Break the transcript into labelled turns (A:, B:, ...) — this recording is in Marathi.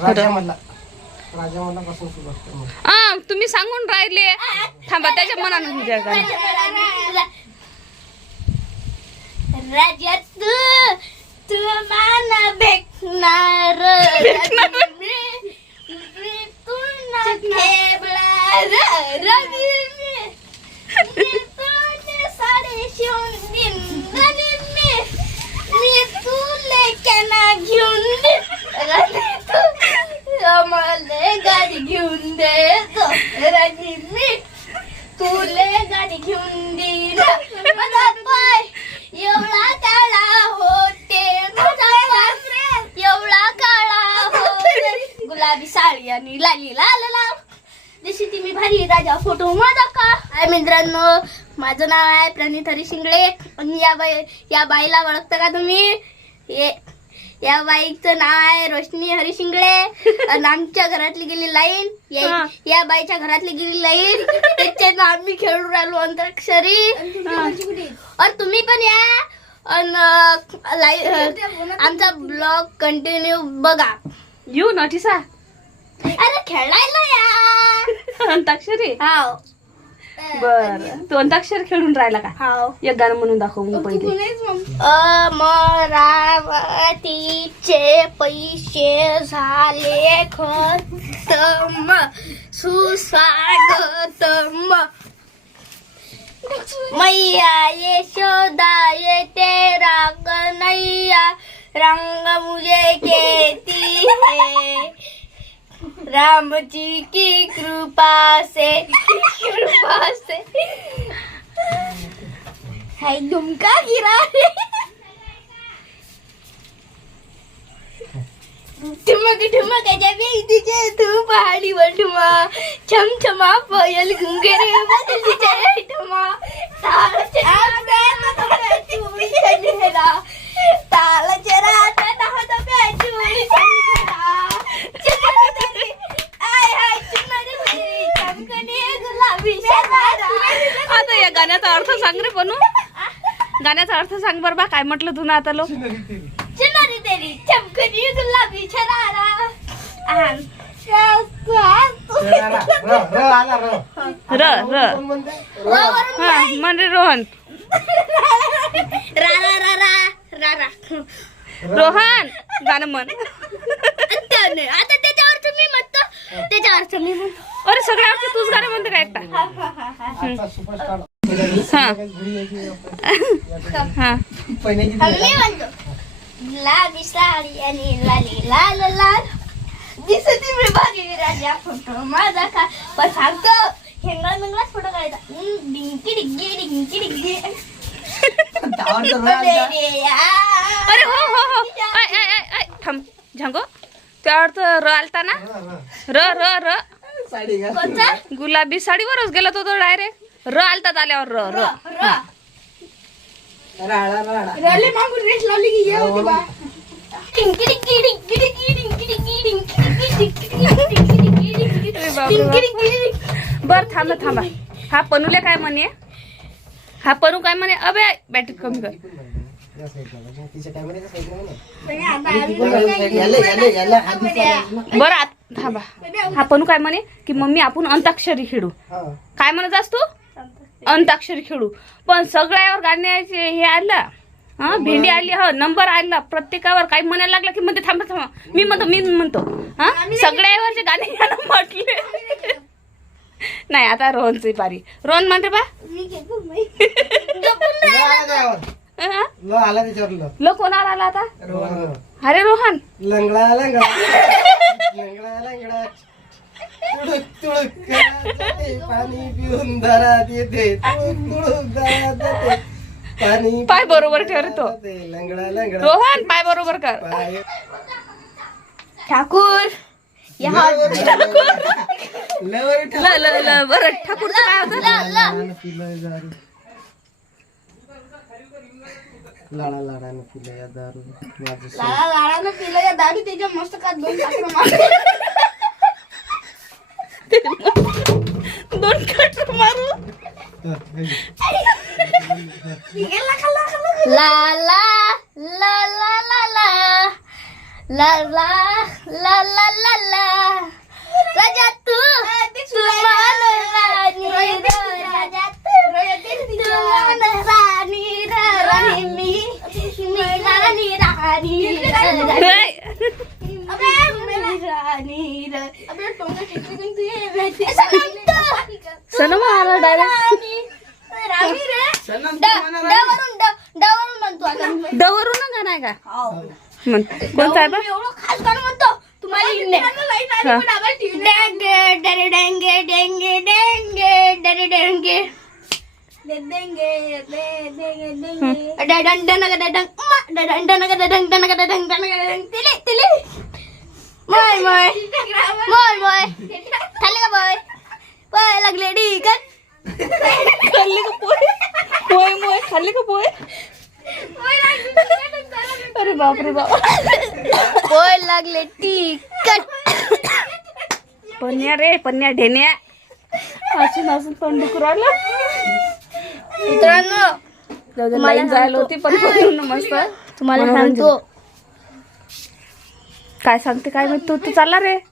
A: राजा राजा पासून मग.
B: हा तुम्ही सांगून राहिले. थांबा त्याच्या मनानं.
C: राजा तू तू मला भेटणार. मी- मी तुला ठेवणार रवी मी मी तुझे साडे शिवून देईन. रवी मी मी तुले केना घेऊन देईन. गाडी घेऊन दे रवी मी तुले गाडी घेऊन देईन माझा पाय एवढा काळा होते माझा पाय एवढा काळा होते गुलाबी साडी आणि लाली लाल लाल जशी ती मी भारी राजा फोटो माझा का आय मित्रांनो माझं नाव आहे प्रणित हरी शिंगळे आणि या बाई या बाईला ओळखता का तुम्ही हे या बाईचं नाव आहे रोशनी हरी शिंगळे आणि आमच्या घरातली गेली लाईन.
B: हा.
C: या, या बाईच्या घरातली गेली लाईन. त्याच्यानं आम्ही खेळून राहिलो अंतराक्षरी. और तुम्ही पण या. लाईव्ह आमचा ब्लॉग कंटिन्यू बघा.
B: येऊ नोटिसा?
C: अरे खेळायला या.
B: अंताक्षरी?
C: हाव.
B: बर. तू अंताक्षरी खेळून राहिला का?
C: हाव.
B: एक गाणं म्हणून दाखव मग पहिले.
C: अमरावतीचे पैसे झाले खतम. सुस्वागतम. मैया यशोदा ये तेरा कन्हैया रंग मुझे कहती है. राम जी की कृपा से। कृपा से। हाय दुमका गिरा ठुमक ठुमक बेदीचे तू पहाडी ठुमा. छम छमा पयल घुंगरे बदलीचे ठुमा. ताळचे
B: गाण्याचा अर्थ सांग रे बनू गाण्याचा अर्थ सांग बरं बा काय म्हटलं तू ना आता लो
C: चुनरी तेरी. चमकनी गुलाबी शरारा. आम.
A: र, र, र आला र.
B: र र.
A: कोण म्हणते?
C: वावरून
B: हा म्हण रे रोहन.
C: रा रा रा रा रा रा.
B: रोहन गाणं म्हण.
C: आता त्याचा अर्थ मी म्हणतो त्याचा अर्थ मी म्हणतो.
B: अरे सगळ्या तूच गाणं म्हणते का एकटा?
C: साडी आणि लाल लाल दिसत फोटो माझा का पण सांगतो फोटो काढायचा डिंकी अरे
B: हो हो हो थांब झांगो. त्यावर अर्थ र आलता ना?
A: र र.
B: र गुलाबी साडीवरच गेला तो तो डायरेक्ट. र आलतात आल्यावर र र. बर थांबा थांबा. हा पनुले काय म्हणे? हा पनू काय म्हणे? अबे बॅटरी कमी कर. बर थांबा. हा पणू काय म्हणे? की मम्मी आपण अंताक्षरी खेळू. काय म्हणत असतो तू? अंताक्षरी खेळू. पण सगळ्यावर गाण्याचे हे आलं. हा भेंडी आली हो नंबर आला. प्रत्येकावर काही म्हणायला लागला की म्हणते थांबा थांबा. मी म्हणतो मी म्हणतो. हा? सगळ्यावरचे गाणे यानं म्हटले. नाही आता रोहनची पारी. रोहन म्हणते बा.
A: ल आला.
B: हा?
A: ल त्याच्यावर
B: कोणाला आला आता?
A: र, र.
B: अरे रोहन.
A: लंगडा लंगडा. लंगडा लंगडा. तुडुक तुडुक. पाणी पिऊन येते पाणी
B: पाय बरोबर
A: करतो लंगडा लंगडा.
B: रोहन पाय बरोबर कर.
C: ठाकूर
B: ठाकूर.
A: लाडा पिलं या दारू
C: लाडा पिलं या दारू त्याच्या मस्त का
B: दोन कट मारू
C: ला ला ला ला ला ला ला ला ला ला ला ला राजा तू डवरून ड डवरून म्हणतो आता.
B: डवरून गाणं आहे का म्हण कोणता आहे बा?
C: मी एवढं खास गाणं म्हणतो. तुम्हाला. डेंगे डरे डेंगे डेंगे डेंगे डरे डेंगे लागले डिगन.
B: खाल्ली का पोय पोय मोय खाल्ली का पोय अरे बाप रे बाप.
C: बोय लागले टिकट
B: पन्या रे पन्या ढेन्या. असून असून दुखू राहिलं.
C: मित्रांनो
B: लाईन जायला होती पण मस्त.
C: तुम्हाला. सांगतो.
B: काय सांगते काय माहीत तू तू चालला रे.